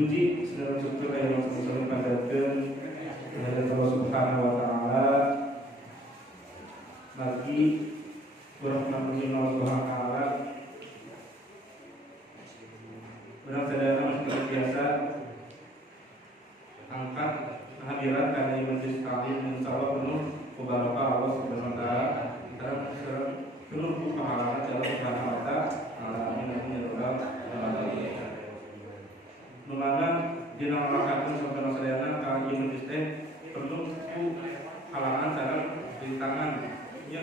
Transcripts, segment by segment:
Puji segala syukur yang selalu panjatkeun kepada Allah Subhanahu wa taala. Lagi kurang memuji Allah Subhanahu wa taala. Benar sadaya masih biasa angkat kehadiran karena majelis taklim insyaallah penuh kebarokah Allah Subhanahu wa taala. Terus penuh pahala Allah Subhanahu wa taala. Amin amin ya rabbal alamin. Numana dina rakaatun saudara sadayana kali majelis teh perlu halangan sareng rintangan nya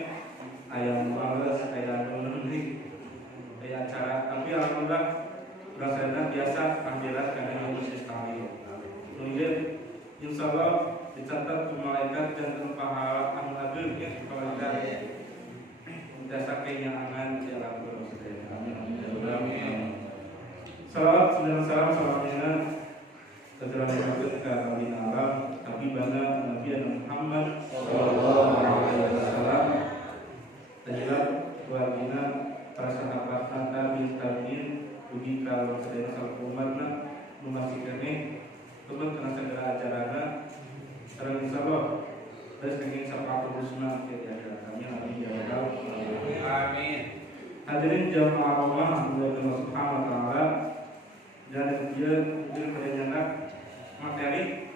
aya males aya menuntut aya acara tapi alhamdulillah rasanya biasa kehadiran karena majelis taklim. Kemudian insyaallah dicatat malaikat dan pahala anu ageun ya malaikat jasa kenyangan di alam kubur sedaya. Amin. Salawat salam salamnya keterangan berikut ke Nabi Alam Habibana Nabi Muhammad sallallahu alaihi wasallam. Tajilat wabina para sahabat tabi'in ugi kalau sedaya sallallahu umarna memastikan teman kena segala ajaranna sareng insyaallah terus ingin sapatul husna kita kami amin ya rabbal alamin. Amin. Hadirin jamaah Allah Allah Subhanahu wa taala. Dan dia mungkin pada materi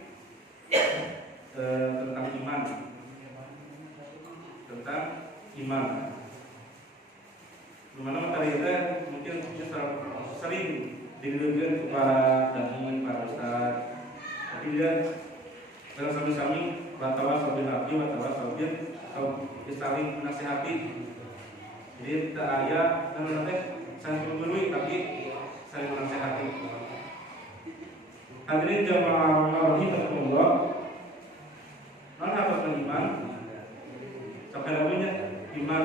tentang iman, dimana materi itu mungkin sering diberikan kepada dakwin para ustaz, tapi dia dalam sami-sami batawa sabil hati, batawa sabil saling nasihati. Jadi tak ayat dan nanti saya menggurui tapi saya menasihati. Hadirin jamaah Allah rahimahullah. Non harus beriman. Sampai namanya iman,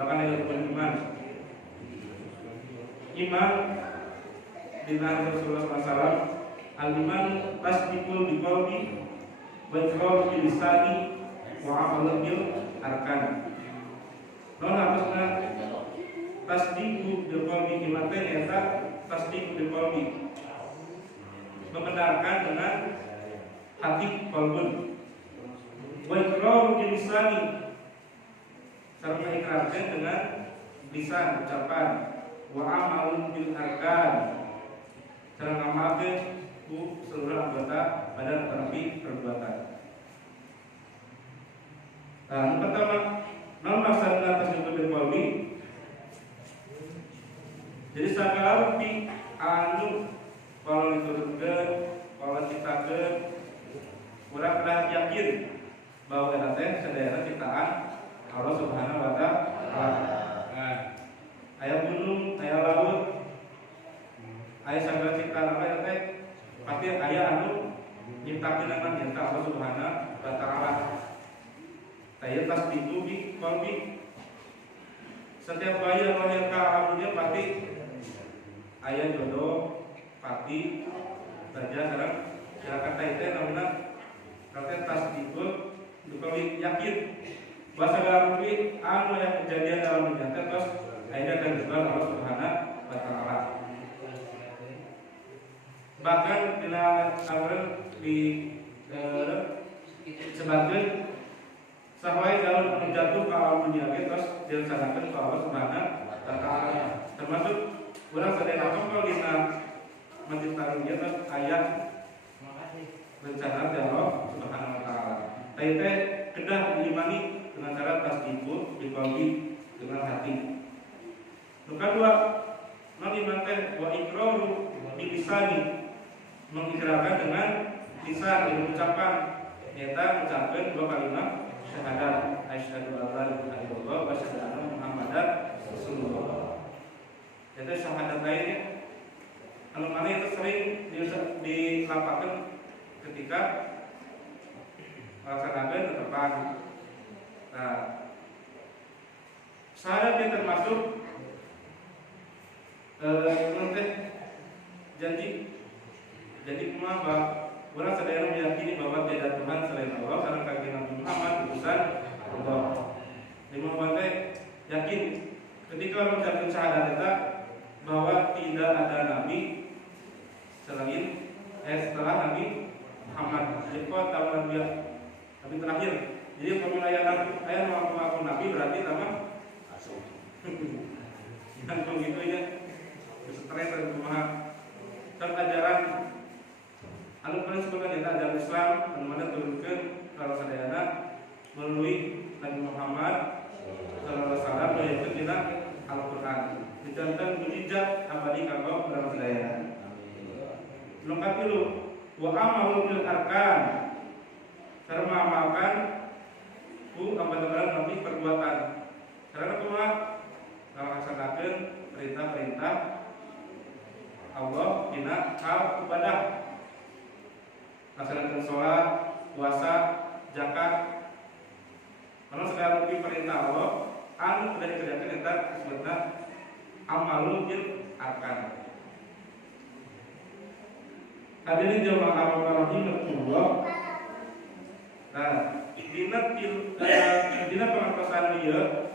bahkan yang beriman. Iman dengan Rasulullah SAW. Al-iman tasdiqul biqalbi wa iqrar bil lisani wa amal bil arkan. Non harusnya tasdiqu bil qalbi iman teh eta tasdiqu bil qalbi membenarkan dengan hati qalbun wa iqraru bil lisani sareng mengikrarkan dengan lisan ucapan wa amalun bil arkan sareng ngamalkeun ku seluruh anggota badan tetapi perbuatan. Yang pertama non maksudna tasdiqu bil qalbi. Jadi segala bukti anu kalau diturunkan, kalau diciptakan, kurang telah yakin bahwa eta teh sadayana ciptaan Allah Subhanahu wa taala. Aya gunung, aya laut, aya segala ciptaan apa teh pasti aya anu nyiptakeun nyata Allah Subhanahu wa taala. Saya tasdiqu bi qalbi. Setiap bayi yang lahir ke alamnya pasti ayah jodoh, pati, saja sekarang kata itu namanya kata tasdiqul dikali yakin bahasa dalam ini anu yang kejadian dalam dunia terus akhirnya akan disebut Allah Subhanahu wa taala. Bahkan bila awal di sebagian sampai dalam menjatuh ke alam dunia terus direncanakan ke Allah Subhanahu wa taala termasuk orang sadar kalau kita menciptakan dia kan ayat rencana dari Allah Subhanahu wa taala. Tapi kedah diimani dengan cara tasdiqu diqalbi dengan hati. Yang kedua, non iman teh wa iqraru bil lisani mengikrarkan dengan lisan dengan ucapan eta mengucapkan dua kalimat syahadat asyhadu an la ilaha illallah wa asyhadu anna muhammadar rasulullah. Itu syahadat lainnya. Kalau mana itu sering dilapakkan ketika melaksanakan tetepan. Nah, syahadat yang termasuk janji bahwa orang sadar meyakini bahwa tidak ada Tuhan selain Allah karena kaki Nabi Muhammad utusan Allah. Dimana yakin ketika mengucapkan syahadat itu bahwa tidak ada nabi setelah Nabi Muhammad. Jadi kok tahu Nabi terakhir. Jadi pemilihan ayat mengaku Nabi berarti nama asal. Jangan begitu ya. Stres dan kumaha. Dan ajaran anu paling sebenarnya ajaran Islam anu mana turunkeun kalau sadayana melalui Nabi Muhammad sallallahu alaihi wasallam yaitu dina Al-Qur'an. Dijantan mujizat abadi kanggo urang sadayana. Lengkap dulu wa amalu bil arkan. Sareng mengamalkan ku ambalan nabi perbuatan. Sareng kumaha ngalaksanakeun perintah-perintah Allah dina hal ibadah. Laksanakeun salat, puasa, zakat. Karena segala rupi perintah Allah anu sudah dikerjakan eta disebutna amalul bil arkan. Hadirin jamaah rahimahullah. Nah, dina pengertosan ieu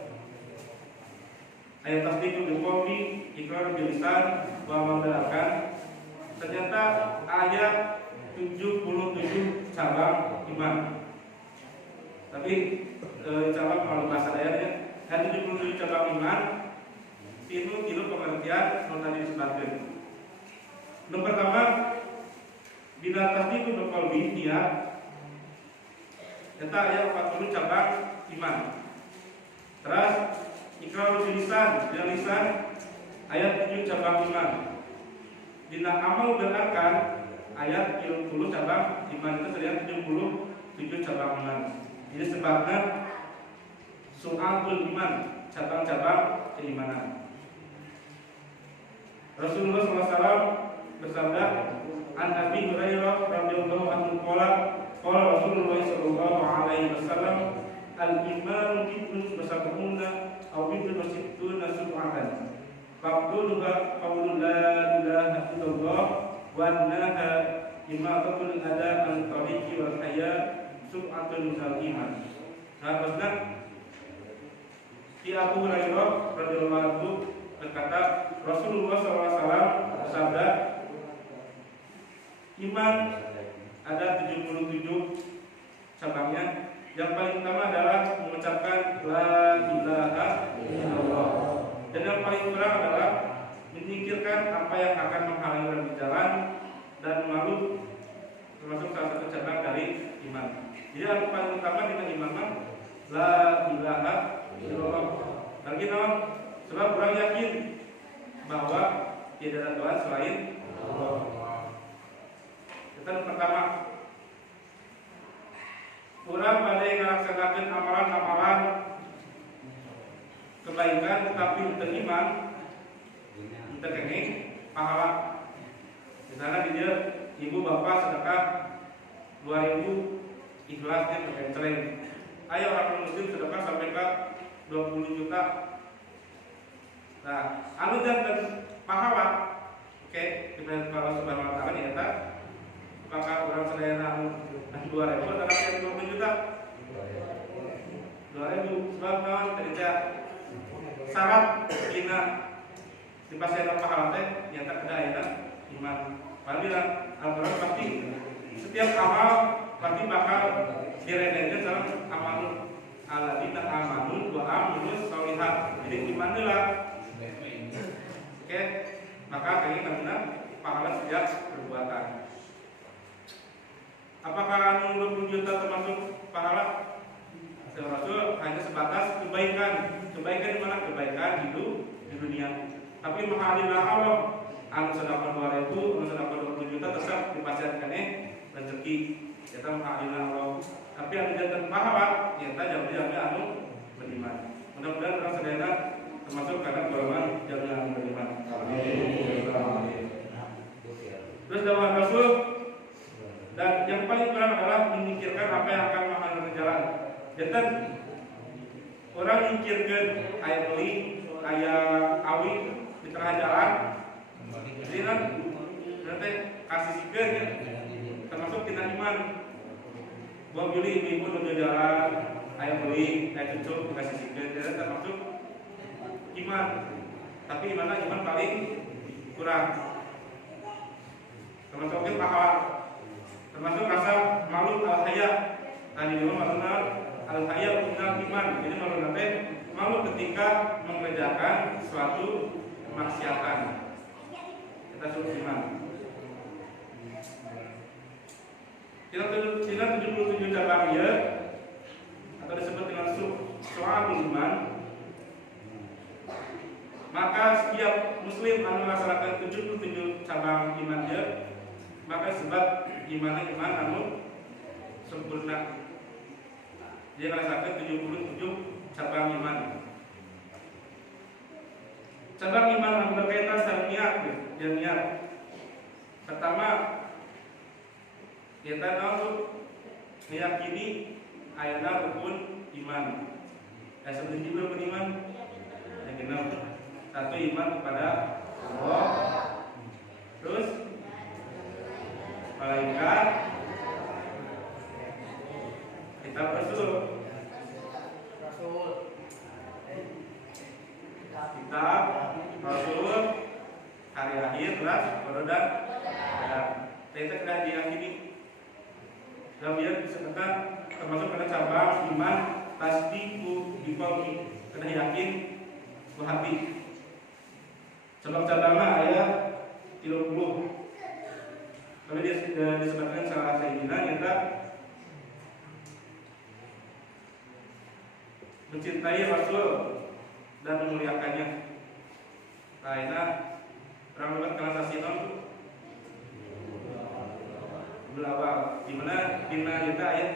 ayat tasdiq bil qalbi, iqrar bil lisan, wa amal ternyata ayat 77 cabang iman. Tapi cabang kalau bahasa ayatnya ada 77 cabang iman. Itu pengertian yang tadi disebutkan. Yang pertama, bila tasdiq bil qalbi niat. Kita ayat 40 cabang iman. Terus iqrar bil lisan ayat 7 cabang iman. Dina amal berarkan ayat 70 cabang iman itu terlihat 77 cabang iman. Ini sebabnya su'atul iman, cabang-cabang keimanan. Rasulullah SAW bersabda, An Abi Hurairah radhiyallahu anhu qala Rasulullah sallallahu alaihi wasallam al-iman bid'un wa sab'una aw bid'un wa sittuna sub'atan. Faquluha qawlu la ilaha illallah wa annaha imatatul adab an tariqi wal haya sub'atun minal iman. Nah, maksudnya Abu Hurairah radhiyallahu anhu berkata Rasulullah SAW bersabda, iman ada 77 cabangnya. Yang paling utama adalah mengucapkan la ilaha illallah. Dan yang paling kurang adalah menyingkirkan apa yang akan menghalangi di jalan dan malu, termasuk salah satu cabang dari iman. Jadi yang paling utama kita iman la ilaha illallah. Lagi naon? Sebab orang yakin bahwa tidak ada Tuhan selain Allah. Itu pertama. Orang pada melaksanakan amalan-amalan kebaikan tetapi untuk iman, untuk ini pahala. Misalnya dia ibu bapak sedekah 2.000 ikhlasnya terkencereng. Ayo orang muslim sedekah sampai ke 20 juta. Nah, anu dan pahala. Oke, kita kalau Subhanahu wa taala ya tak. Maka orang sedayana 2.000 dalam 20 juta. 2.000 sebab kawan kerja syarat kina di pasien pahala teh nyata kedayana iman. Padahal Al-Qur'an pasti setiap amal pasti bakal diredakan dalam amal alladzina amanu wa amilus sholihat. Jadi iman lah. Oke, maka ini karena pahala sejak perbuatan. Apakah 20 juta termasuk pahala? Rasul hanya sebatas kebaikan. Kebaikan di mana? Kebaikan hidup di dunia. Tapi mahalilah Allah. Anu sedekah 2.000, anu sedekah 20 juta tetap dipasarkan rezeki. Kita mahalilah Allah. Tapi anu jantan pahala, kita jauh-jauh anu beriman. Mudah-mudahan orang sedaya termasuk karena golongan jangan beriman. Terus dakwah Rasul dan yang paling kurang adalah memikirkan apa yang akan menghalangi jalan. Jantan orang mikirkan ayat beli, ayat awi di tengah jalan. Jadi kan nanti kasih sikir ya, termasuk kita iman. Buat beli ibu menuju jalan, ayat beli, ayat cucuk dikasih sikir, jadi termasuk iman. Tapi iman paling kurang. termasuk pahala, termasuk rasa malu al-haya. Tadi dulu malu al-haya minal iman. Jadi malu ketika mengerjakan suatu kemaksiatan. Kita suruh iman. Tidak 77 cabang ya, atau disebut dengan syu'abul iman. Maka setiap muslim yang melaksanakan 77 cabang iman ya, maka sebab iman anu sempurna. Dia melaksanakan 77 cabang iman. Cabang iman yang berkaitan dengan niat, dan niat. Pertama, kita tahu meyakini ayat rukun iman. Seperti juga beriman, yang kenal. Satu, iman kepada Allah, terus malaikat, kitab Rasul, kitab Rasul, hari akhir, terus dan kita sudah diyakini. Kemudian disebutkan termasuk pada cabang iman tasdiqu biqauli, kena yakin hati. Cabang-cabangnya ayat 30. Kalau dia disebutkan salah sayyidina kita mencintai Rasul dan memuliakannya. Karena orang lewat kelas asinon belawal, di mana kita ya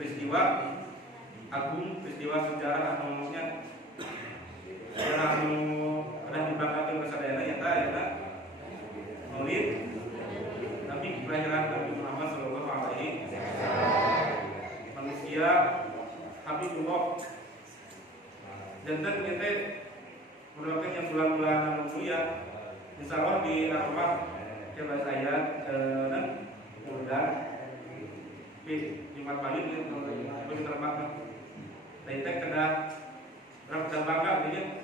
peristiwa agung, peristiwa sejarah atau ngomongnya yang pernah dibanggakan kesadayana nyata ya Maulid Nabi kelahiran Nabi Muhammad Sallallahu Alaihi Wasallam, manusia Habibullah. Dan kita merupakan yang bulan-bulan mulia, insya Allah di Arafah coba saya dan mudah di Jumat Balik itu termakan. Kita kena rasa bangga ini.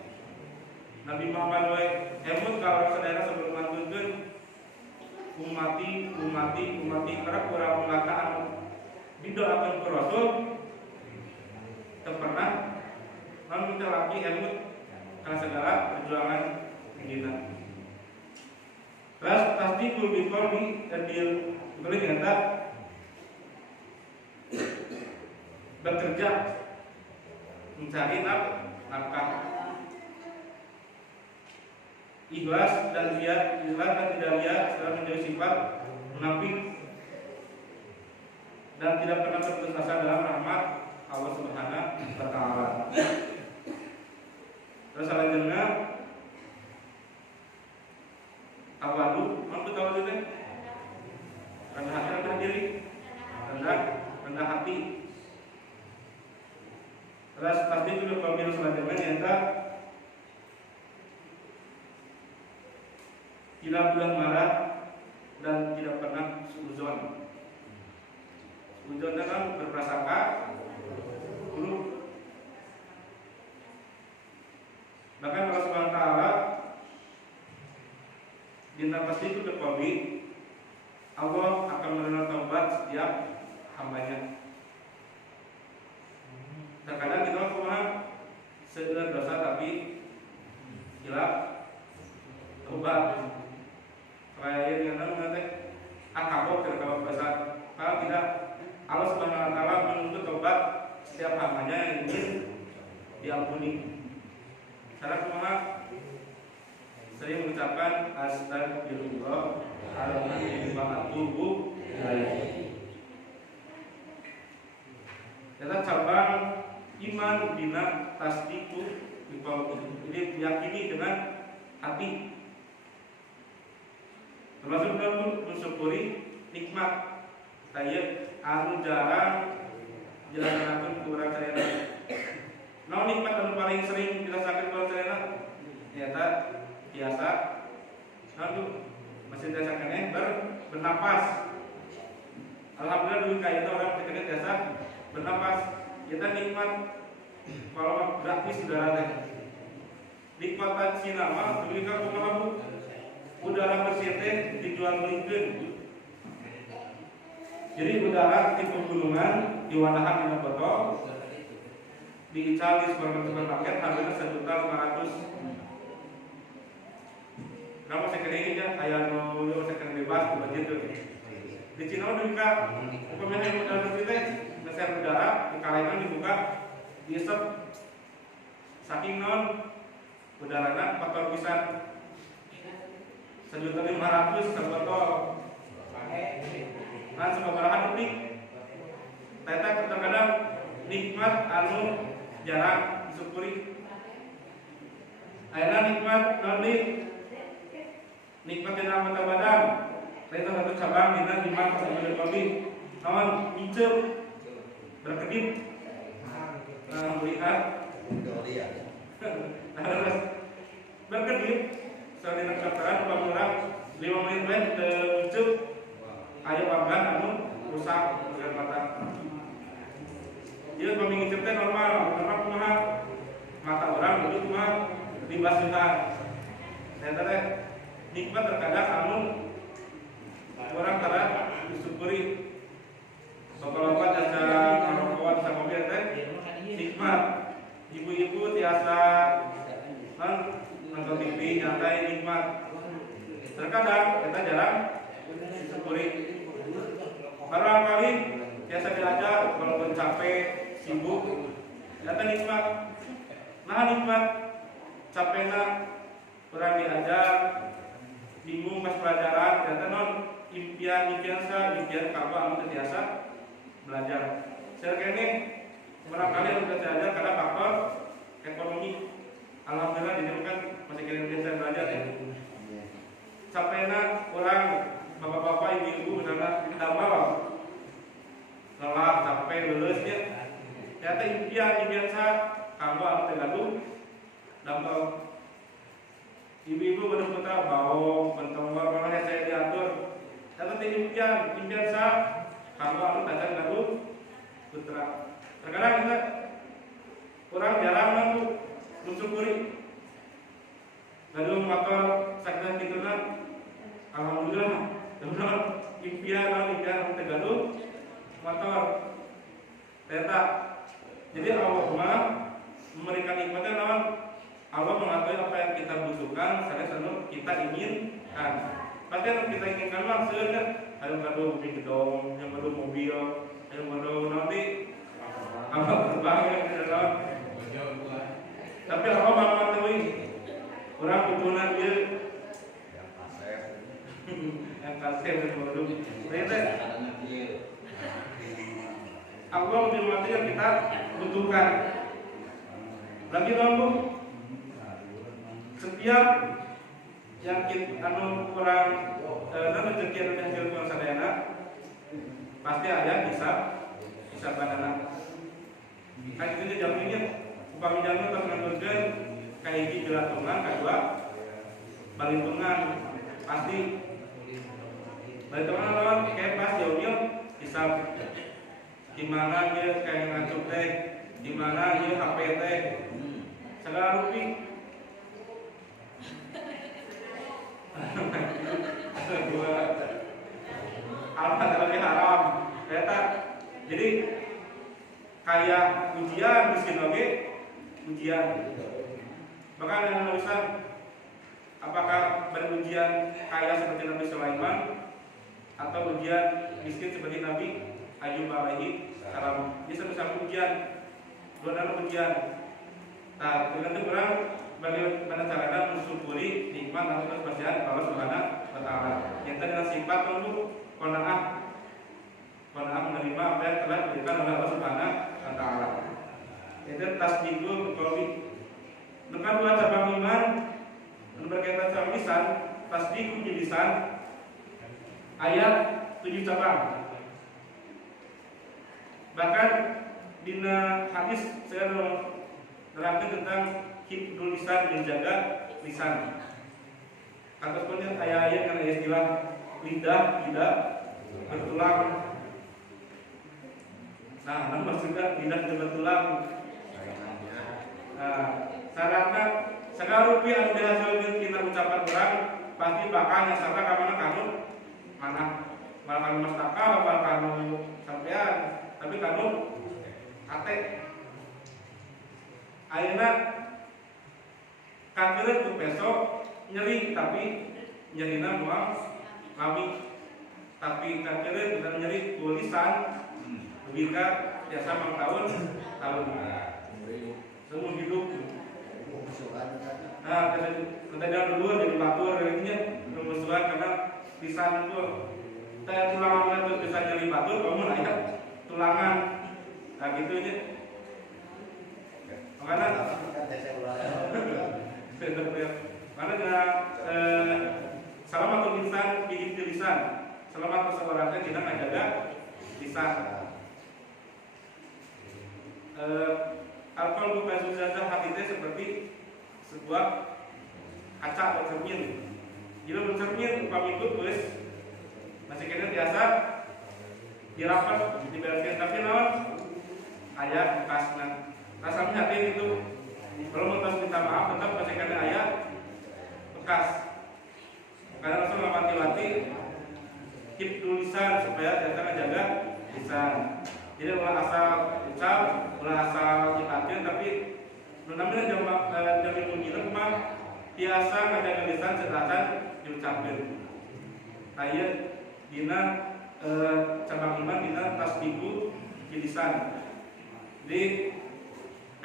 Nabi Muhammad wae emut kalau saudara sebelum lanjutkeun umati para kurang mengatakan didoakan ke Rasul teu pernah namun kita lagi emut karena segala perjuangan kita. Terus tasdiqul biqauli dan dia boleh kata bekerja mencari nafkah, ikhlas dan tidak lihat setelah menjadi sifat munafik dan tidak pernah berputus asa dalam rahmat Allah Subhanahu wa taala. Terus selanjutnya tawadu, mampu tawadu itu rendah hati, rendah diri, rendah hati. Terus pasti itu kalau selanjutnya nyata tidak mudah marah dan tidak pernah suzon. Suzon dalam berprasangka buruk. Bahkan Allah Subhanahu wa taala dinta pasti itu berkobi Allah akan menerima taubat setiap hambanya. Terkadang kita memang sedang dosa tapi hilaf taubat. Kayak yang nanti akabok terkawal besar. Kalau tidak, Allah Subhanahu wa taala menuntut taubat setiap hambanya yang ingin diampuni. Cara semua sering mengucapkan astagfirullah wa atubu ilaih. Kita cabang iman bina tasdiqu ini diyakini dengan hati. Termasuk dalam mensyukuri nikmat saya anu jarang jelaskan kurang saya. Nah nikmat anu paling sering dirasakan kurang saya ternyata biasa. Lalu masih dirasakan bernapas. Alhamdulillah dulu kayak orang ketika biasa bernapas. Kita nikmat kalau gratis udara teh. Nikmatan Cina mah dulu kan kumaha udara bersih teh dijual belikan Jadi udara di pegunungan di wadahan dina botol diical di supermarket harganya 1.500.000. Kenapa second ini ya kayak no second bebas budget tuh. Di Cina dibuka umpamanya yang modal kita mesin udara di kalian dibuka diisep saking non udarana kotor pisan 1.500.000 sebotol. Nah sabaraha detik teta kadang-kadang nikmat anu jarang disyukuri. Ayeuna nikmat nanti nikmat dina mata badan. Teta satu cabang dina iman kasih kopi. Naon hijau berkedip. Nah melihat harus berkedip. Soal dina kedokteran orang 5 menit hijau. Ayo organ anu rusak organ mata. Dia pemingin cepet normal, karena kumaha mata orang itu cuma 15 juta. Ternyata teh nikmat terkadang anu orang tara disyukuri. Bapak-bapak jasa ngerokok jasa mobil teh nikmat. Ibu-ibu tiasa nonton TV nyantai nikmat. Terkadang kita jarang disyukuri. Barangkali biasa diajar walaupun capek, sibuk, ternyata nikmat. Nah nikmat, capeknya kurang diajar, bingung pas pelajaran, ternyata non impian kamu anu biasa belajar. Sekarang ini barangkali harus belajar karena faktor ekonomi. Alhamdulillah di kan masih kirim belajar ya. Capeknya kurang bapak-bapak ibu-ibu misalnya damel lelah capek lulusnya ternyata impian saya kamu harus tergaduh damel ibu-ibu benar-benar bau bentuk warna saya diatur ternyata impian saya kamu harus tergaduh putra. Terkadang kita kurang jarang mampu mensyukuri gaduh motor sakit gitu kan alhamdulillah benar impian tergaduh motor ternyata. Jadi Allah memberikan nikmatnya naon Allah mengetahui apa yang kita butuhkan selalu kita inginkan. Pasti yang kita inginkan maksudnya ada kado mobil gedong, yang kado mobil, yang kado nanti apa terbang yang dalam. Tapi Allah mengetahui orang butuhnya dia yang kasih berbodoh. Ternyata Allah lebih mengetahui yang kita butuhkan. Lagi nombor setiap yang kita anu kurang rezeki anu hasil kurang sadayana pasti ada bisa banana. Kan itu jaminnya upami jalma tos nganggeurkeun ka hiji bilatungan, kadua balintungan pasti balintungan lawan kayak pas jauh bisa gimana dia kayak ngacup teh, gimana dia HP teh, segala rupi. Dua alhamdulillah lebih haram, ternyata. Jadi kayak ujian miskin oke, ujian. Bahkan ada nulisan apakah berujian kaya seperti Nabi Sulaiman atau ujian miskin seperti Nabi Ayub alaihi salam. Bisa ujian, dua ujian. Nah, dengan itu orang bagaimana caranya mensyukuri nikmat dan kebersihan Allah Subhanahu wa taala. Yang dengan sifat tunduk qanaah menerima apa yang telah diberikan oleh Allah Subhanahu wa taala. Itu tasdiqul qalbi. Dengan dua cabang iman berkaitan sama lisan, tasdiqul lisan ayat 7 cabang. Bahkan dina hadis saya terangkan tentang hifdzul lisan, menjaga lisan. Ataupun yang ayat-ayat yang ada istilah lidah tidak bertulang. Nah, maksudnya lidah tidak bertulang. Nah, syaratnya segala rupiah yang dihasilkan kita ucapan orang pasti bakal yang salah kamana kamu mana malah kanu mastaka malah kanu sampean tapi kanu ate ayeuna kakeureun ku peso nyeri tapi nyerina moal lami tapi kakeureun dan nyeri ku lisan lebih ka biasa mang tahun seumur hidup. Nah, kita dulu jadi batur ini permusuhan karena lisan itu tulangan itu bisa nyeri batur, kamu naik tulangan, nah gitu aja. Makanya selamat insan bikin lisan, selamat keseorangnya kita menjaga lisan. Alkohol bukan susah hati seperti sebuah kaca atau cermin. Jika bercermin pamikut terus masih kena biasa dirapat dibereskan tapi naon ayat bekasna. Rasanya hati itu kalau mau minta maaf tetap masih kena ayat bekas. Karena langsung mati-mati keep tulisan supaya kita jaga lisan. Jadi ulah asal ucap, ulah asal dipakai tapi namanya jamin mungkin mah biasa ngajaga lisan seratan diucapkan. Kayak dina cabang iman dina tasbihu di lisan. Jadi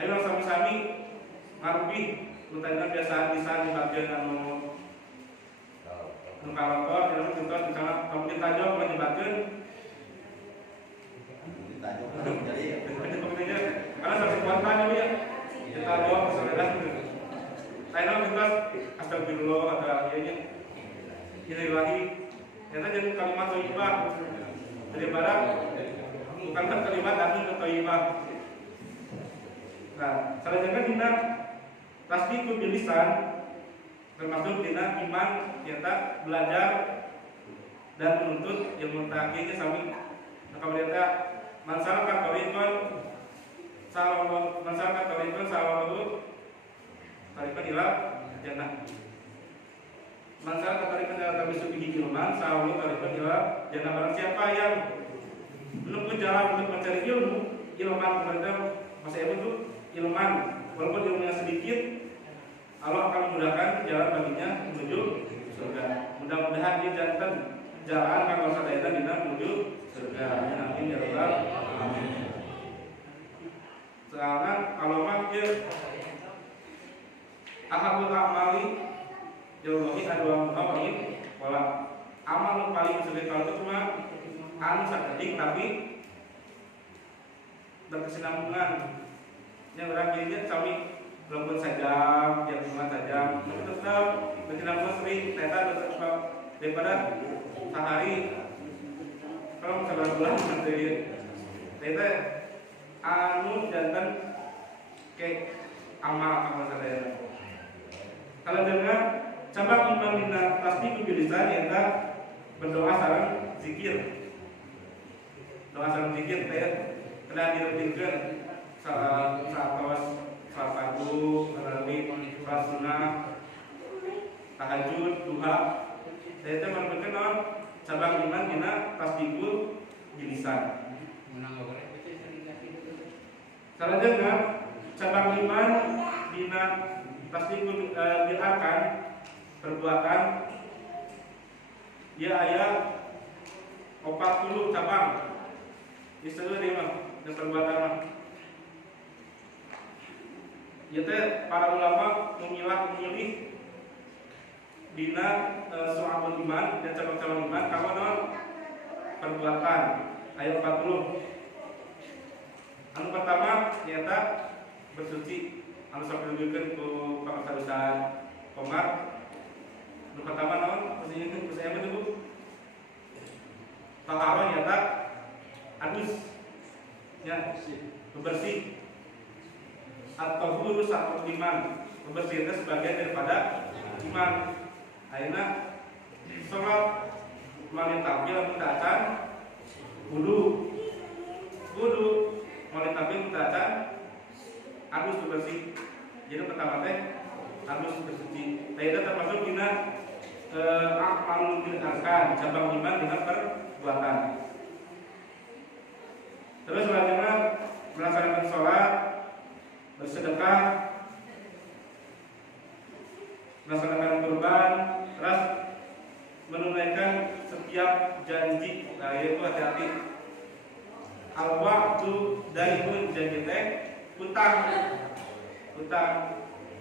ayo sami-sami ngarubi utana biasa lisan di bagian anu kalokor dalam contoh misalnya kalau kita jawab menyebabkan karena sampai kuantan ya kita jawab saudara saya kita astagfirullah atau ianya ilahi ternyata jadi kalimat thayyibah daripada bukan kalimat tapi thayyibah. Nah selanjutnya dina tasbihul lisan termasuk dina iman kita belajar dan menuntut ilmu tahqiqnya sami kemudian masyarakat torikon tarikan ila jannah masyarakat tarikan ila tabisubihi ilman sawallahu tarikan ila jannah. Barang siapa yang menempuh jalan untuk mencari ilmu ilman kepada masa itu ilman walaupun ilmunya sedikit Allah akan memudahkan jalan baginya menuju surga. Mudah-mudahan dia jantan jalan kanggo sadaya dina menuju surga. Amin ya rabbal alamin. Sekarang kalau makin ahabul amali jauhi adwa muhawain wala amal paling sulit kalau itu cuma anu sakedik tapi berkesinambungan yang berakhirnya kami walaupun sajam, jam 5 sajam tapi tetap berkesinambungan sering ternyata tetap daripada sehari kalau misalnya bulan nanti ternyata anu jantan kayak amal saya. Kalau dengar cabang iman dina tasbih bilisan yaitu berdoa sareng zikir. Doa sareng zikir teh kena dirutinkeun saat salat fardu, tarawih, salat sunah, tahajud, duha. Teh teh merupakan cabang iman dina tasbihul bilisan. Selanjutnya cabang iman dina tasbihul biarkan perbuatan dia aya 40 cabang di seluruh lima dan perbuatan mah. Yaitu para ulama memilih dina soal iman dan cabang-cabang iman karena perbuatan ayat 40. Anu pertama nyata bersuci anu sok dilukeun ku pangasarusan Komar. Anu pertama naon? Saya menunggu tahara nyata adus ya bersih atau huruf satu iman bersih itu sebagian daripada iman. Ayeuna salat mali tampil mendatan wudu mulai tampil mendatan adus bersih. Jadi pertama teh adus bersuci. Teh termasuk dina amalul arkan cabang iman dina perbuatan. Terus selanjutnya melaksanakan sholat, bersedekah, melaksanakan kurban, terus menunaikan setiap janji. Nah, itu hati-hati. Al-wa'du dainun, janji teh utang.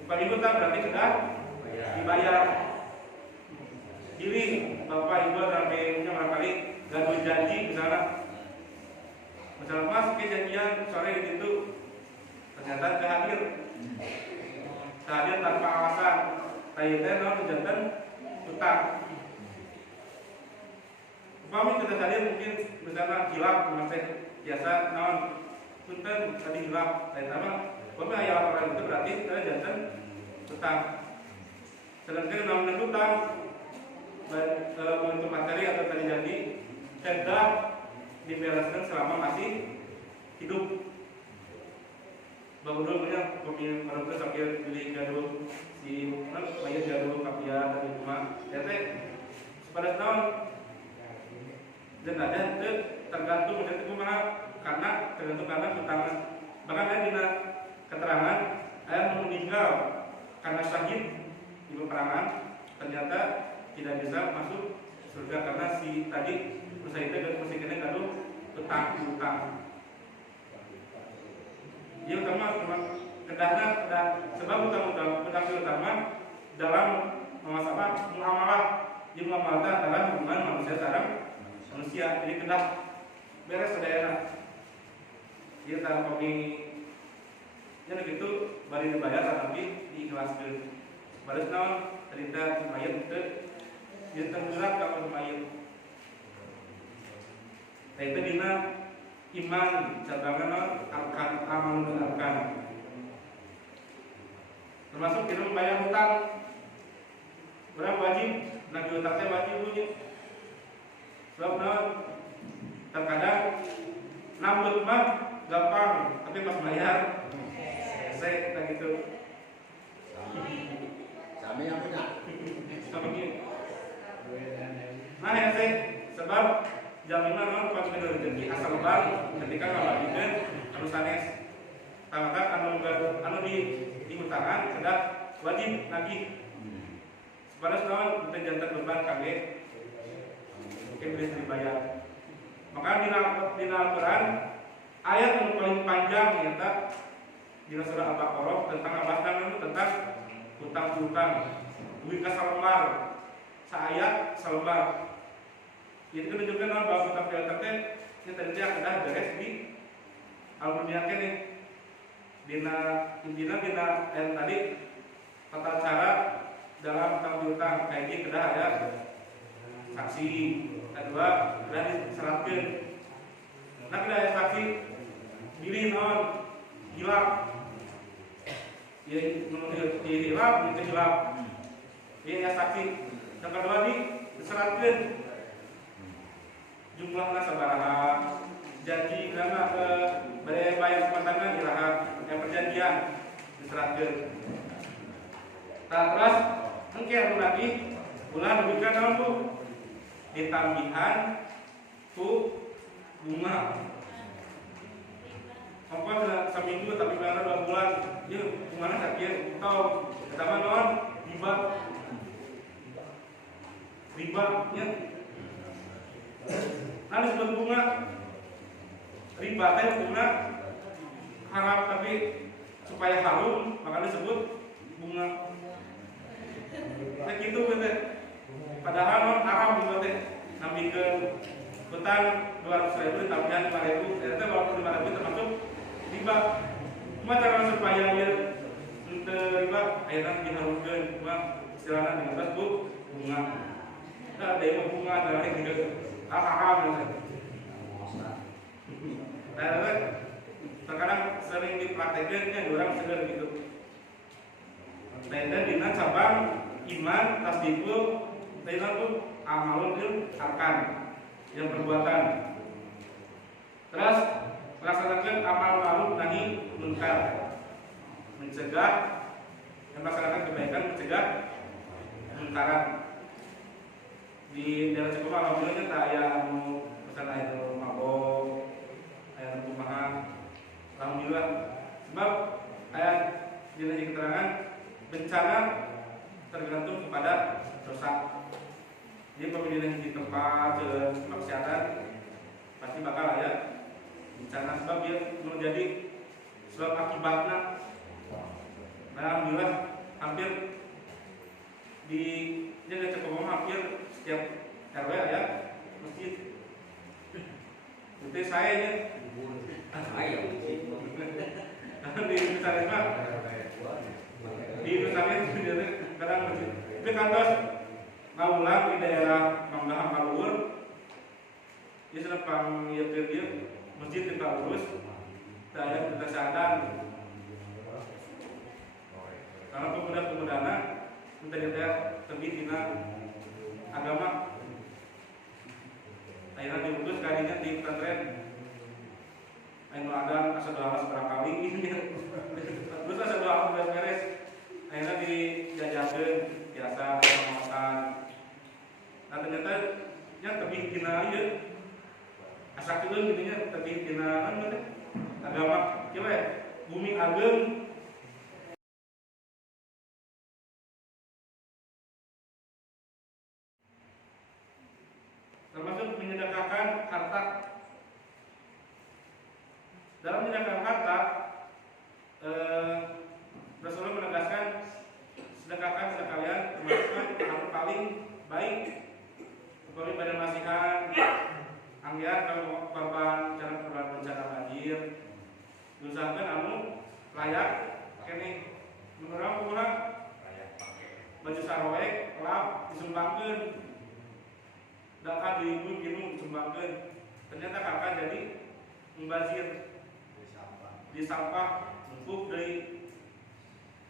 Bagi utang berarti sudah dibayar. Jadi bapak ibu ramainya barangkali gaduh janji misalnya mas ke janjian sore gitu, ternyata kehadir tanpa alasan, tayyidah non jantan utang. Kami kita tadi mungkin misalnya hilap masih biasa non punten tadi hilap, sama kami ayat laporan itu berarti kita jantan utang. Sedangkan non utang bentuk materi atau tadi janji tidak dibereskan selama masih hidup. Baru punya kopi baru sambil beli gaduh si bayar gaduh kapia dari rumah. Jadi pada tahun dan ada itu tergantung dari mana karena utang. Bahkan ada di keterangan ayah meninggal karena sakit di peperangan, ternyata tidak bisa masuk surga karena si tadi usaha itu masih kena gaduh utang. Dia utama kedahnya sebab utang utama dalam muamalah di muamalah adalah hubungan manusia terhadap manusia. Jadi kedah beres daerah dia tak kopi yang begitu bari dibayar tapi diikhlaskan. Baris naon cerita mayat itu dia tenggelam kalau mayat. Itu dina iman cadangan akan amal mendengarkan. Termasuk kita membayar hutang. Berapa wajib? Nagih hutangnya wajib bunyi. Sebab terkadang nambut mah gampang, tapi pas bayar saya tak gitu. Kami yang punya. Nah ya saya sebab jaminan non pas rezeki asal bang ketika ngabadikan anu sanes tamakan anu di utangan sudah wajib lagi sebalas tahun kita jantan beban kage mungkin bisa dibayar. Maka di Al-Quran ayat yang paling panjang nyata di surah Al-Baqarah tentang abadan tentang utang piutang duit salembar saayat salembar. Itu menunjukkan bahwa utang piutang teh yang tadi ada beres di Al-Qur'an nih. Dina yang tadi tata cara dalam utang piutang kayak gini kedah ada saksi, kedua kedah diseratkeun. Nah kedah ada saksi pilih non hilap. Ya hilap itu hilap. Dia saksi. Yang kedua diseratkeun jumlahnya sabaraha janji karena bayar semantangan iraha perjanjian diserahkan. Terus engke lagi bulan diberikan naon Bu ditambihan ku bunga. Ongkos seminggu tapi bayar 2 bulan. Ieu bungana sakieu tau pertama naon riba nya. Nah disebut bunga riba teh bunga haram tapi supaya harum maka disebut bunga. Nah gitu betul. Padahal haram juga teh nambikeun hutang 200.000 tambahan 5.000 ternyata walaupun 5.000 termasuk riba. Cuma cara supaya dia untuk riba akhirnya diharumkeun cuma istilahnya 15 Bu bunga. Nah ada yang bunga ada yang gitu. Haram terkadang sering dipraktekkan orang segar gitu. Dan dina cabang iman tasdiqu itu amalul arkan yang perbuatan. Terus melaksanakan amal ma'ruf nahi munkar, mencegah dan melaksanakan kebaikan, mencegah munkaran. Di daerah Cirebon alhamdulillah tak ada misalnya itu mabok, ayat kumaha. Alhamdulillah, sebab ayat jenis keterangan bencana tergantung kepada dosa. Jadi pemilihan di tempat kemaksiatan pasti bakal ada bencana, sebab dia menjadi sebab akibatnya. Nah, alhamdulillah hampir di jaga Cekowong hampir setiap RW ada masjid. Itu saya ini di misalnya di misalnya kadang masjid. Tapi kantos ngaulang di daerah Mangga Maluhur, dia selepang dia masjid kita urus, daerah kita sadar. Karena pemuda-pemudana kita terbit tina agama. Akhirnya diurus kalinya di pesantren. Akhirnya ada asal doa seberapa kali, terus asal doa beres. Akhirnya dijajakan biasa makan. Nah ternyata yang terbit tina ya, asal itu intinya terbit tina agama. Coba ya, bumi ageng. Termasuk menyedekahkan harta. Dalam menyedekahkan harta, Rasulullah menegaskan sedekahkan sekalian termasuk yang paling baik. Seperti pada masihan, anggar kalau korban bencana banjir, diusahakan anu layak, kene menurut kurang baju sarawek, lap disumbangkan. Daka diibu gini disumbangkan, ternyata kakak jadi membazir di sampah empuk dari.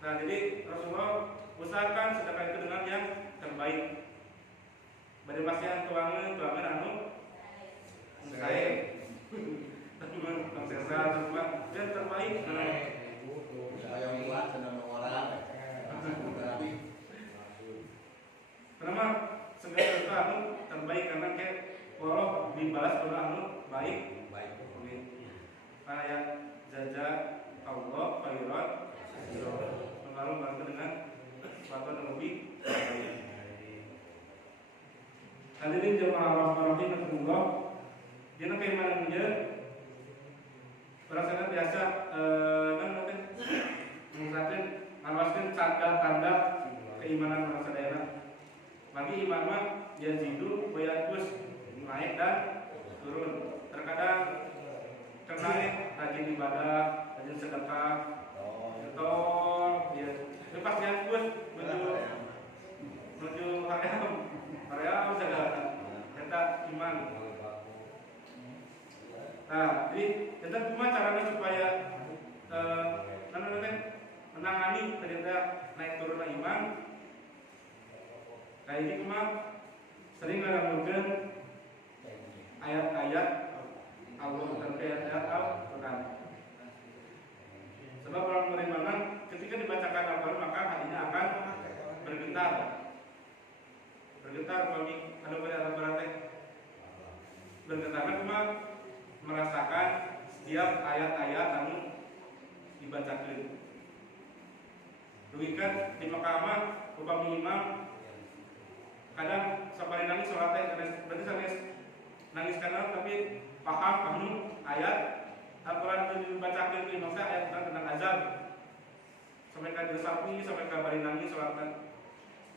Nah jadi Rasulullah usahakan sedekah itu dengan yang terbaik. Bagi pasien tuangan anu saya teman sesa teman yang terbaik. Saya buat senang orang. Kenapa segala sesuatu anu terbaik karena kayak kalau dibalas pada anu baik. Kayak jaja Allah khairat lalu bantu dengan sesuatu yang lebih baik. Hadirin jemaah rahimahullah, dina keimanannya perasaan biasa mengatakan mengalaskan tanda-tanda keimanan bangsa daerah. Bagi iman mah yazidu wa yanqus, naik dan turun. Terkadang ternaik rajin ibadah, rajin sedekah, atau ya lepas yanqus menuju area segala kita iman. Nah, jadi kita cuma caranya supaya menangani ternyata naik turun iman. Kayak ini cuma sering melakukan ayat-ayat Allah dan ayat-ayat Al-Quran. Sebab orang beriman ketika dibacakan Al-Quran maka hatinya akan bergetar. Bergetar bagi ada Al-Quran bergetar cuma merasakan setiap ayat-ayat yang dibacakan. Rugikan di mahkamah upami imam kadang sampai nangis sholatnya berarti saya nangis karena tapi paham kamu ayat Al-Quran itu dibacakan di masa ayat tentang azab sampai ke sapi sampai ke bari nangis sholatnya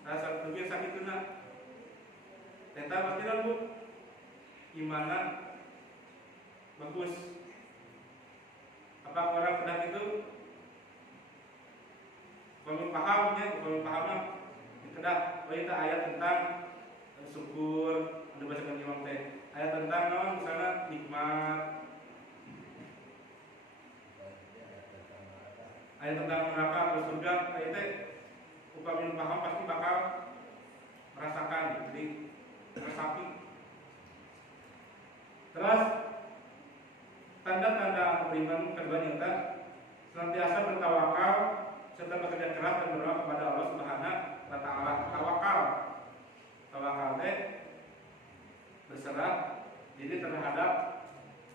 rasa lebih sakit kena tentang pasti bu imanan bagus. Apa orang pedang itu kalau pahamnya kedah kita ayat tentang syukur dibacakan imam teh ayat tentang misalnya nikmat, ayat tentang neraka atau surga, ayat teh upami paham pasti bakal merasakan jadi meresapi. Terus tanda-tanda beriman kedua kita senantiasa bertawakal serta bekerja keras dan berdoa kepada Allah Subhanahu wa Ta'ala. Tawakal teh berserah Jadi terhadap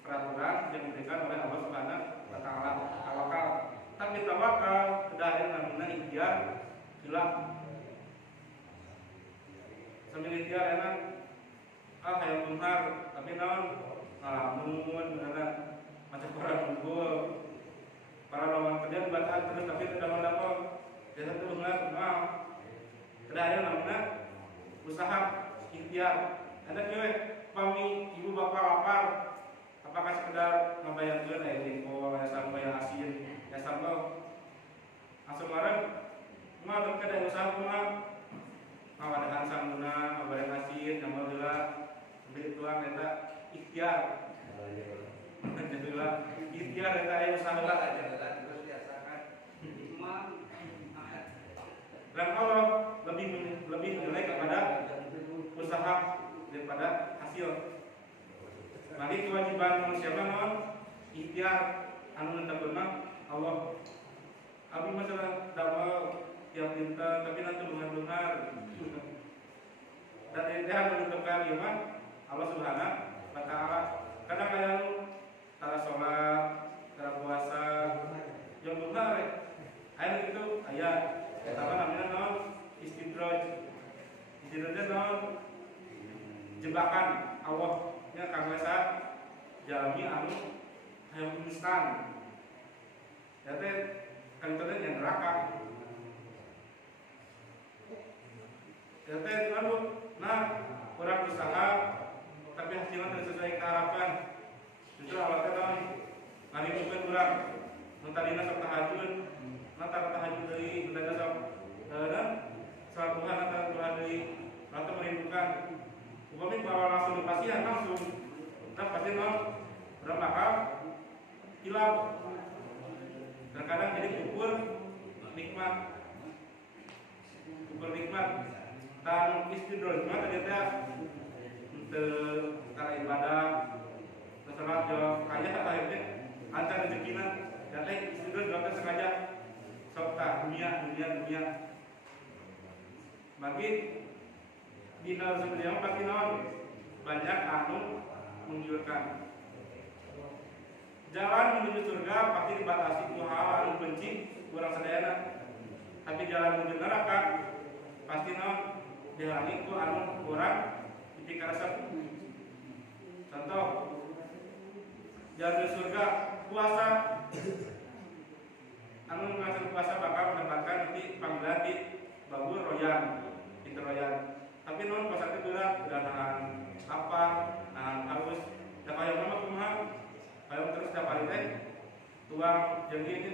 peraturan yang diberikan oleh Allah Subhanahu wa taala. Tawakal. Tapi tawakal kedah namanya ikhtiar hilaf. Sambil ikhtiar enak hayang benar, tapi naon ngalamun beneran macam orang unggul. Para lawan kerja dibacaan terus tapi tidak mendapat. Jadi itu benar, kedah namanya usaha ikhtiar. Ada kieu pami ibu bapak lapar, apakah sekedar membayangkan jengkol, sambal asin, sambal langsung bareng mah kada usaha kumaha ngawadahan sambuna, ngabayang asin, nambah heula beli tuang eta ikhtiar. Alhamdulillah ikhtiar eta aya usaha heula aja terus biasakan. Dan Allah lebih menilai kepada usaha daripada hasil. Mari kewajiban manusia naon ikhtiar anu nentepna Allah. Abi masalah damel tiap dinten tapi nanti benar-benar. Dan ini menentukan iman Allah Subhanahu wa taala. Kadang aya anu tara salat, tara puasa, yang benar aya itu aya eta namanya naon istidraj. Istidraj naon jebakan Allah nya kangasa jalmi anu hayang instan. Jadi kan itu yang neraka. Jadi anu orang usaha tapi hasilnya tidak sesuai harapan. Justru Allah kata ngalihkeun urang nu tadina sok tahajud, nantara tahajud deui, nu sok salat duha nantara duha deui, atau merindukan upami bahwa langsung dipasihan langsung dan pasti udah bakal hilang. Terkadang jadi kubur nikmat dan istidraj mah ternyata untuk cara ibadah salat jo kaya akhirnya antar rezekina dan istidraj juga sengaja sok dunia bagi dina sebenarnya pasti banyak anu menggiurkan. Jalan menuju surga pasti dibatasi ku hal anu benci urang sadayana. Tapi jalan menuju neraka pasti dihalangi ku anu urang dipikir rasa. Contoh jalan menuju surga puasa anu ngasih puasa bakal mendapatkan nanti panggilan di babur royan, pintu royan. Tapi puasa itu berat, nahan apa, nahan haus. Dan kalau yang mama kumaha, kalau terus setiap hari teh tuang jadi ini.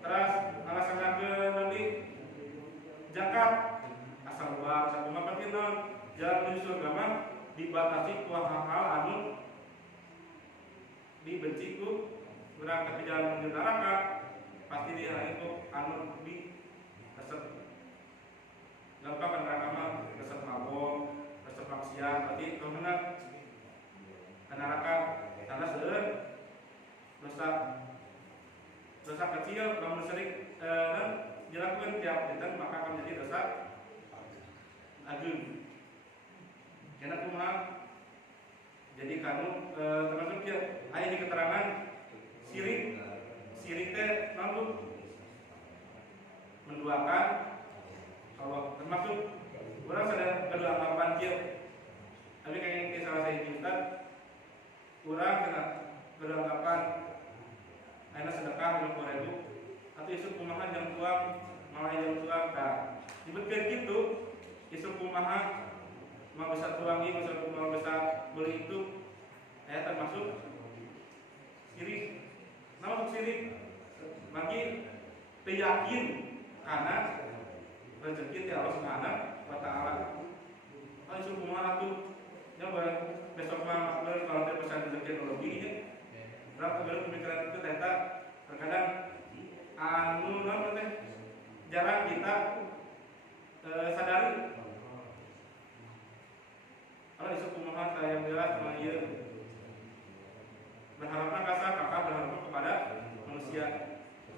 Terus alasan ke nanti zakat asal buat satu makan jalan menuju surga mah dibatasi ku hal-hal anu dibenci ku berangkat ke jalan menuju neraka pasti dia itu anu di resep gampang kan neraka mah resep mabok, resep maksiat, berarti kalau benar neraka karena seueur dosa kecil namun sering dilakukan tiap dinten maka akan menjadi dosa agung. Karena kumaha jadi kamu termasuk dia ayat di keterangan sirik teh namun menduakan Allah, termasuk orang sadar beranggapan dia. Tapi kayak yang salah saya cerita, orang kena beranggapan aina sedekah 50.000 atau isu kumaha jam tuang malah jam tuang tak dibetkeun gitu isu kumaha mau bisa tuangi mau bisa beli itu termasuk sirik. Nama sirik bagi yakin karena rezeki Allah Subhanahu wa taala. Isu kumaha tuh nyoba besok mah kalau dia pesan rezeki lebih nya. Berapa kali pemikiran itu ternyata terkadang anu teh jarang kita sadari. Kalau isu kumaha saya jelas mah ieu. Berharapna kasar kakak berharap kepada manusia.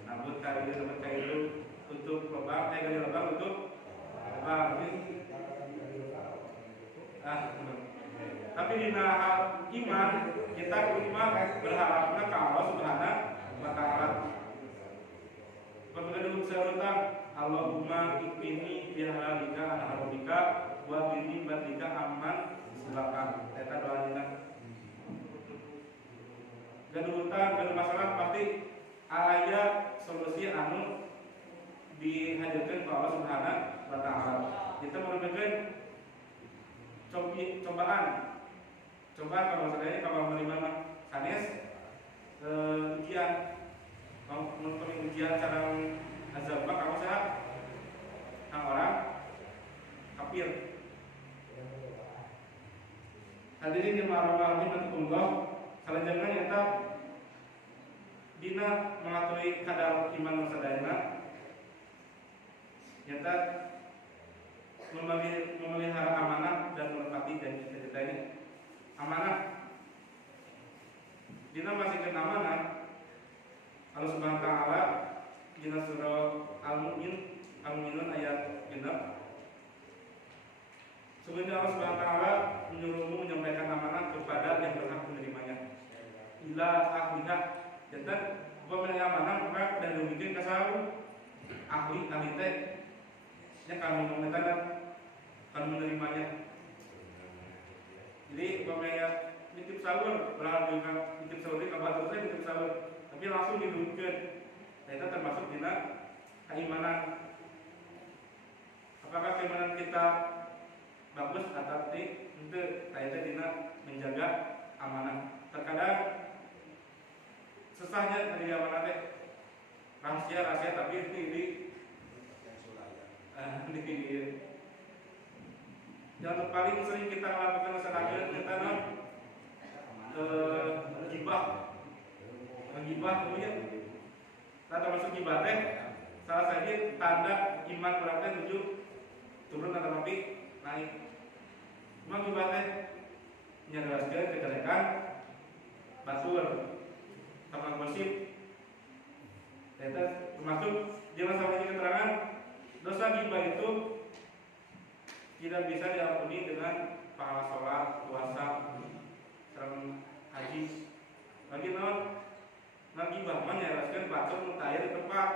Namun kairu untuk lobang gani lobang untuk lobang. Tapi dina hal iman kita cuma berharapna ka Allah Subhanahu wa taala. Pembedahan serutan Allahumma ikfini bihalalika an harumika wa bini batika amman silakan. Eta doa dina. Gaduhutan gadu masalah pasti aya solusi anu dihadirkan ke Allah Subhanahu wa taala. Kita merupakan cobaan kalau seandainya kalau menerima sanes ujian menurut ujian cara azab kamu sehat orang kafir. Hadirin yang rahmatullah salajengna nyata dina mengaturi kadar iman sadayana nyata memelihara amanah dan menepati janji kita ini. Amanah dina masih amanah Allah Subhanahu wa taala dina surah Al-Mu'minun ayat 6. Sebenarnya Allah Subhanahu wa taala menyuruhmu menyampaikan amanah kepada yang berhak menerimanya. Ila ahliha. Jadi pemberian amanah maka dan demikian kasau ahli teh nya kami menerimanya. Jadi umpamanya nitip sahur berharap dengan nitip sahur di kabar terus nitip sahur, tapi langsung diluncurkan. Nah, itu termasuk dina keimanan. Apakah keimanan kita bagus atau tidak? Itu kaitannya dina menjaga amanah. Terkadang susahnya dari amanah teh rahasia tapi ini yang paling sering kita lakukan sehari-hari kita gibah kemudian kita termasuk gibah teh salah satu tanda iman berarti menuju turun atau tapi naik. Memang gibah teh menjelaskan kejelekan batur sama gosip. Itu termasuk jangan sampai keterangan dosa gibah itu tidak bisa diampuni dengan pahala sholat, puasa, serang haji. Bagi non, lagi bahman ya raskan batur mutayar di tempat.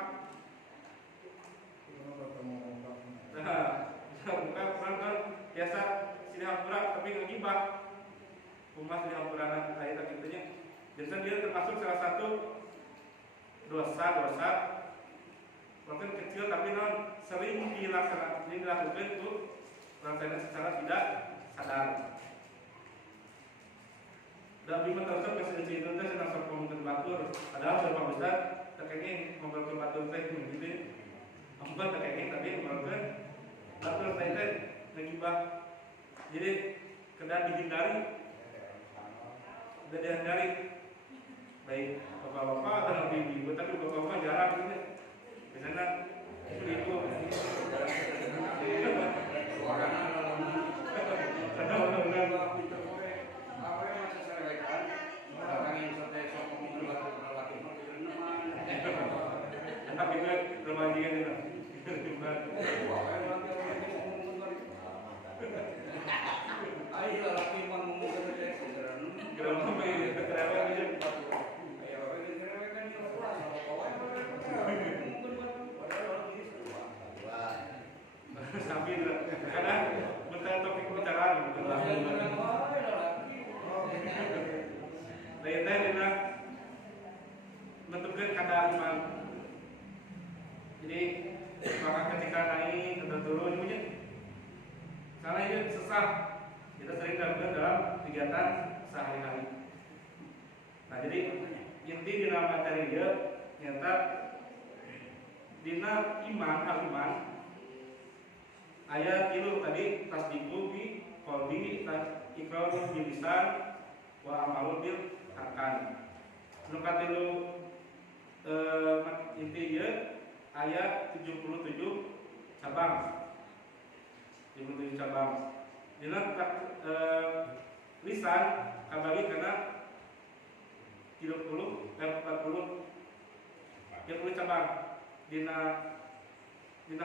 Nah, bukan kan biasa sini hampura tapi ngegibah. Umas di hampura ayat akhirnya. Dan dia termasuk salah satu dosa. Mungkin kecil tapi non sering dilakukan itu laksana secara tidak sadar. Dan bima tersebut kesini itu teh senang sok batur. Padahal sudah besar terkenging ngobrol batur teh gitu. Ampun terkenging tapi ngobrol batur teh ngegibah. Jadi kena dihindari. Udah dihindari. Baik bapak-bapak dan ibu-ibu tapi bapak-bapak jarang gitu. Biasanya itu menentukan kata iman. Jadi maka ketika naik atau turun punya karena ini sesat kita sering lakukan dalam kegiatan sehari-hari. Nah jadi inti di dalam materi dia nyata dina iman ayat itu tadi tasdiqu bi qalbi iqraru bil lisan wa amalu bil arkan. Nukat itu inti dia ayat 77 cabang. 77 cabang. Dina lisan kabari karena 40 cabang. Dina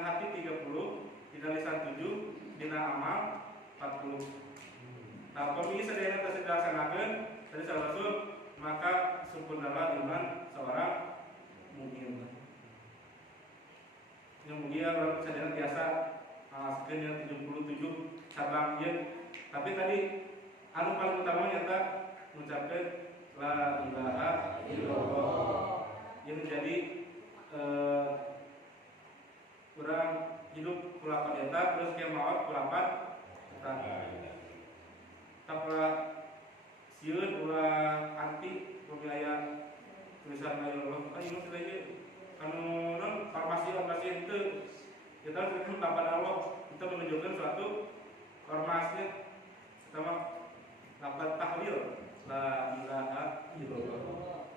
hati 30, dina lisan 7, dina amal 40. Apabila sadayana telah dilaksanakan dari salah Rasul, maka sempurnalah iman seorang mukmin. Yang mulia orang sadayana biasa sekian yang 77 cabang dia. Tapi tadi anu paling utama nyata mengucapkan la ilaha illallah. Yang menjadi orang hidup kulapan eta terus kia maot kulapan eta. Tapra sieun ulah arti pembiayaan tulisan la ilaha illallah. Kan ieu teh ieu anu non farmasi itu kita harus kepada Allah, kita menunjukkan suatu ormasnya pertama dapat tahlil la ilaha illallah.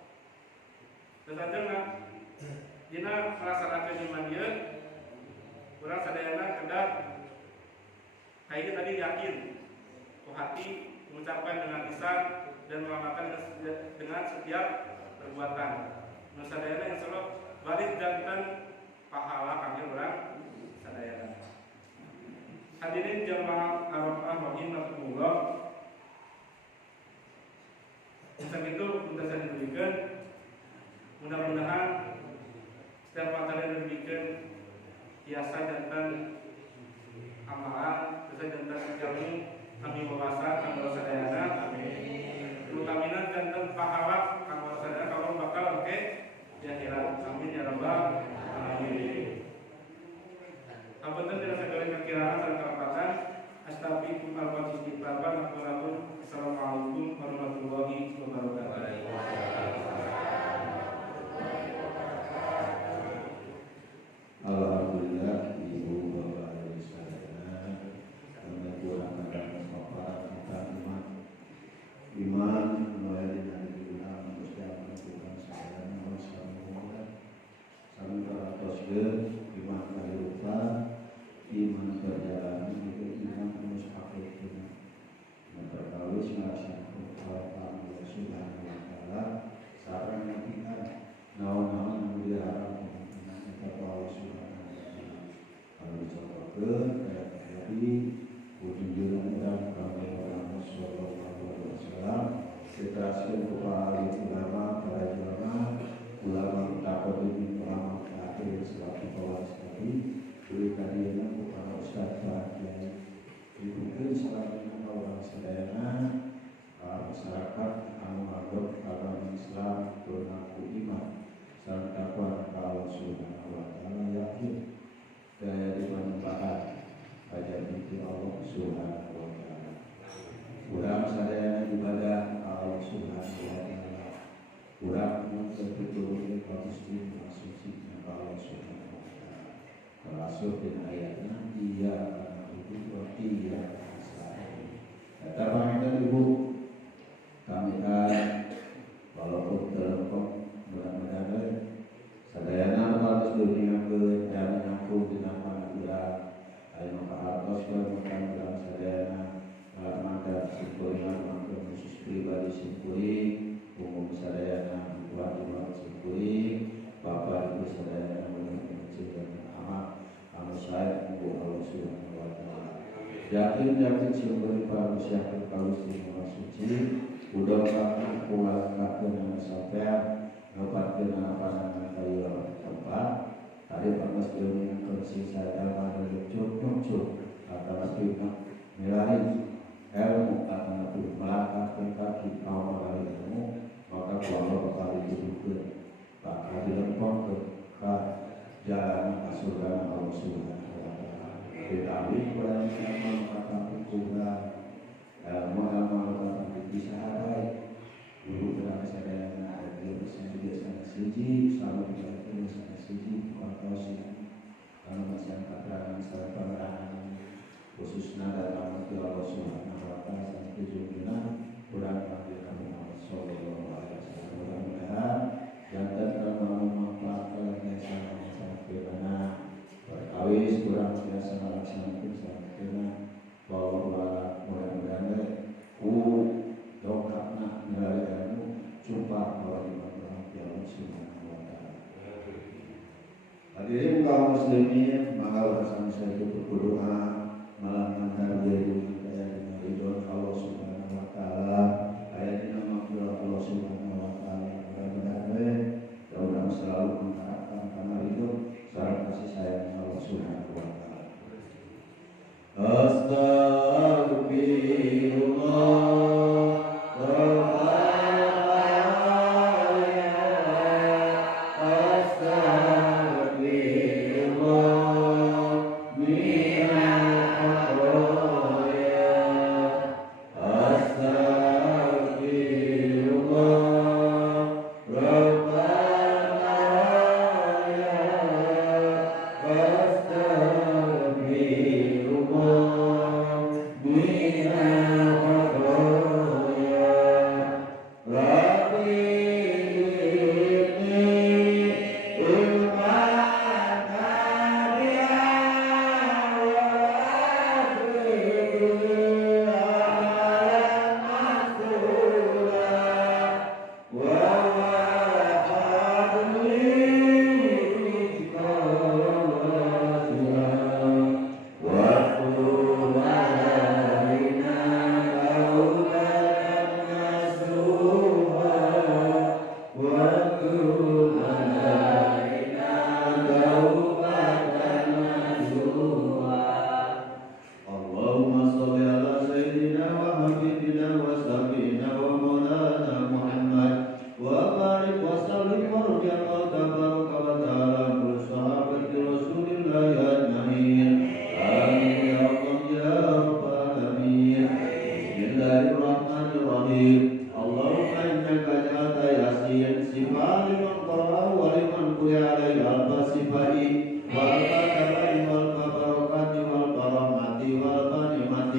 Selanjutnya dina melaksanakan iman dia urang sadayana kedah kayak tadi yakin ku hati mengucapkan dengan lisan dan mengamalkan dengan setiap perbuatan. Nu sadayana insyaallah balik jantan pahala kami urang sadayana. Hadirin jamaah Arafah rahimakumullah. Untuk itu kita saya diberikan mudah-mudahan setiap materi yang diberikan biasa jantan amalan, biasa jantan ilmu kami wawasan kami sadayana. Amin. Utaminan jantan pahala kami sadayana kalau bakal oke di akhirat. Amin ya rabbal alamin. Apunten tidak segala kekiraan dan kerapatan. Astaghfirullahaladzim al istighfar. Assalamualaikum warahmatullahi wabarakatuh. Alhamdulillah, ibu bapak ibu sekalian, kami kurang ada kesempatan kita iman mulai dari bulan Mustafa Tuhan saya Muhammad sampai terakhir iman kali lupa iman perjalanan itu iman mustaqil itu memperkawis melaksanakan hal-hal Allah Subhanahu wa Ta'ala sarang yang kita nawan-nawan melihara Allah Subhanahu wa Ta'ala. Kalau contohkan dari kunjungan dan Rasulullah SAW, kita kepada ulama, para ulama takut ulama akhir selaku bawah sekali, berikan dia kepada Ustaz Kiai. Mungkin selanjutnya orang sedaya masyarakat menganggap agama Islam berlaku iman. Salam takwa Allah Subhanahu wa Ta'ala yakin daya dimanfaatkan pada binti Allah Subhanahu wa Ta'ala. Kurang sadaya ibadah Allah Subhanahu wa Ta'ala. Kurang memperbetul muslim suci Allah Subhanahu wa Ta'ala. Termasuk dengan ayatnya ia akan hidup roti ia Israel. Kata pangeran ibu kami walaupun terlempar mudah-mudahan sadayana harus dunia ke dan nyambung dengan panggilan ayo pahartos ke mudah-mudahan sadayana maka simpulingan maka khusus pribadi simpuling umum sadayana buat simpuling bapak ibu sadayana menceritakan amat anu saya ibu Allah Subhanahu wa Ta'ala yakin simpuling para masyarakat kaus di suci udah kakak kuat kakak sampai dapat kenal pandangan kayu tempat tadi panas dunia bersih saya pada lucu atau kita nilai ilmu karena itu melangkahkan kaki awal dari ilmu maka kalau kali dihidupkan maka dilempar ke jalan surga Allah Subhanahu wa Ta'ala. Kita ambil kepada yang mengatakan hukumnya سيدنا وسفينا ومولانا محمد وبارك وسلم وارجع تبارك وتعالى كل صحابة رسول الله أجمعين آمين يا الله يا رب العالمين بسم الله الرحمن الرحيم اللهم إنك جعلت ياسين شفاء لمن قرأ ولمن قرئ عليه ألف شفاء والبركة والبركات والرحمة والغنيمة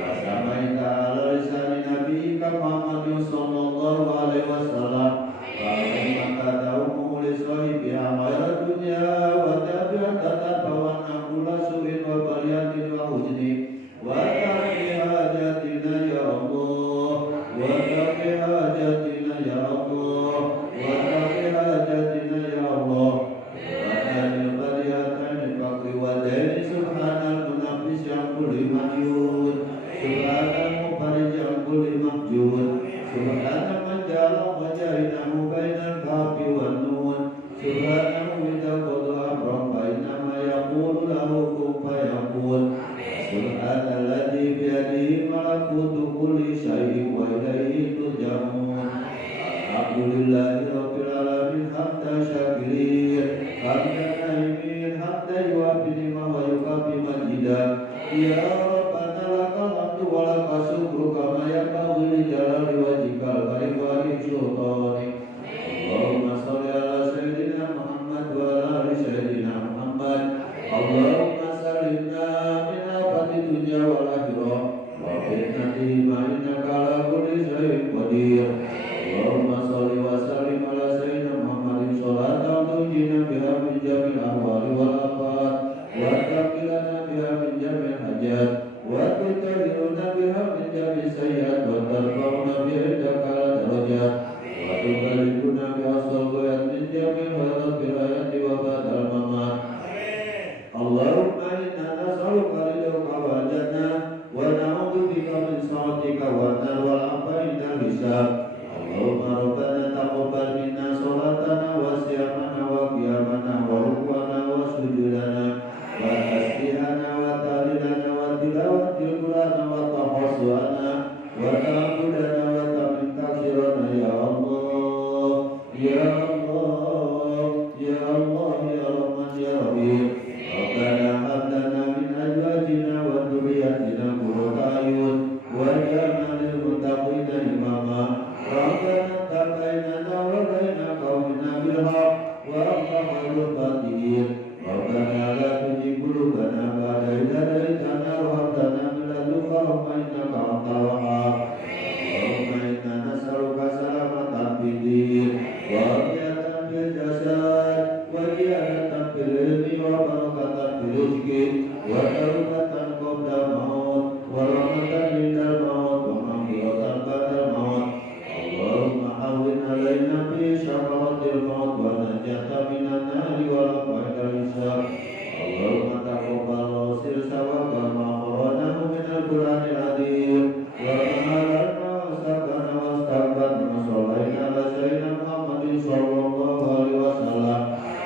وسميت على لسان نبيك محمد صلى الله عليه وسلم وعليك تدعوه لصاحبها خير الدنيا وتبعت تتبوأ كل سوء وبلية وحزن وتقي حاجاتنا يا الله وتقي حاجاتنا يا الله وتقي حاجاتنا يا الله وتقي البليتين الفقر والدين سبحان المنفس عن كل مجهود سبحان المفرج عن كل مفجود سبحان من جعل وجعله بين الكاف والنون سبحانه إذا قضى أمرا فإنما يقول له كن فيكون سبحان الذي بيده ملكوت كل شيء وإليه ترجعون الحمد لله رب العالمين حمدا شاكرين حمدا نعيمين حمدا يوافي نعمه ويكافي مجيدا يا ربنا لك الحمد ولك الشكر كما ينبغي لجلال وجهك الكريم وعظيم سلطانك اللهم صل على سيدنا محمد وعلى آل سيدنا محمد اللهم سلمنا من آفات الدنيا والآخرة وفتنتهما إنك على كل شيء قدير اللهم صل وسلم على سيدنا محمد صلاة تنجينا بها من جميع الأهوال والآفات وتغفرنا بها من جميع الحاجات وتطهرنا بها من جميع السيئات وترفعنا بها عندك على درجات وتبلغنا بها الصلوات من جميع خيرات الحياة وبعد الممات اللهم إنا نسألك رضاك والجنة ونعوذ بك من سخطك والنار والعفو عند الحساب اللهم ربنا تقبل منا صلاتنا وصيامنا وقيامنا وركوعنا وسجودنا وتسبيحنا وتهليلنا وتلاوة القرآن وتحصنا وتعبدنا وتمن تكسرنا يا الله يا الله يا الله يا رحمن يا رحيم ربنا هب لنا من أزواجنا وذرياتنا قرة أعين واجعلنا للمتقين إماما ربنا تقينا وبين قومنا بالحق وأنت خير الفاتحين ربنا لا تزغ قلوبنا بعد إذ هديتنا وهب لنا من لدنك رحمة إنك أنت الوهاب اللهم إنا نسألك سلامة في الدين وعافية في الجسد وزيادة في العلم وبركة في الرزق وتوبة قبل الموت ورحمة عند الموت ومغفرة بعد الموت اللهم هون علينا في شفاعة الموت ونجاة من النار والعفو عند الحساب اللهم تقبل وسر ثواب ما قرأناه من القرآن العظيم وما علمنا واستغفرنا واستغفرنا وصلينا على سيدنا محمد صلى الله عليه وسلم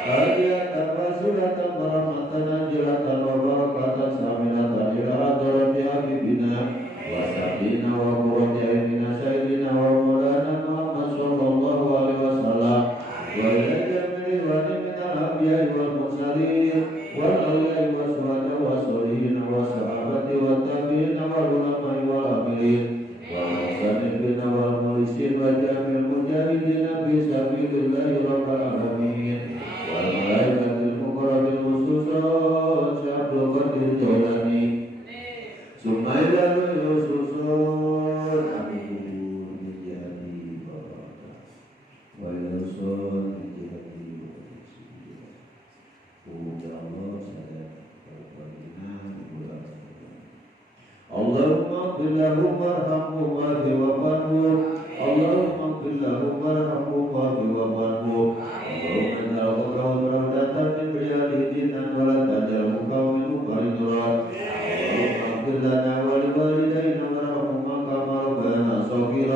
هدية وسيلة ورحمة نازلة وبركة سامية إلى حضرة حبيبنا وسيدنا وقرة عيننا سيدنا ومولانا محمد صلى الله عليه وسلم وإلى جميع من الأنبياء والمرسلين والأولياء والشهداء والصالحين والصحابة والتابعين والعلماء والعاملين والمحسنين والمخلصين وجميع المجاهدين في سبيل الله رب العالمين والملائكة المقربين خصوصا شيخ عبد القادر الجيلاني ثم إلى خصوصا أبو الجهادي وإلى رسول الجهادي ya Allah saya berbina bulan Allahumma qillahum warhamhum wa'fi wa'fanhum Allahumma qillahum warhamhum wa'fi wa'fanhum Allahumma inna beradatan min bijalidin wala tajalhu qawmin qarinura Allahumma qillana wa liwalidayna warhamhum kama rabbana saghira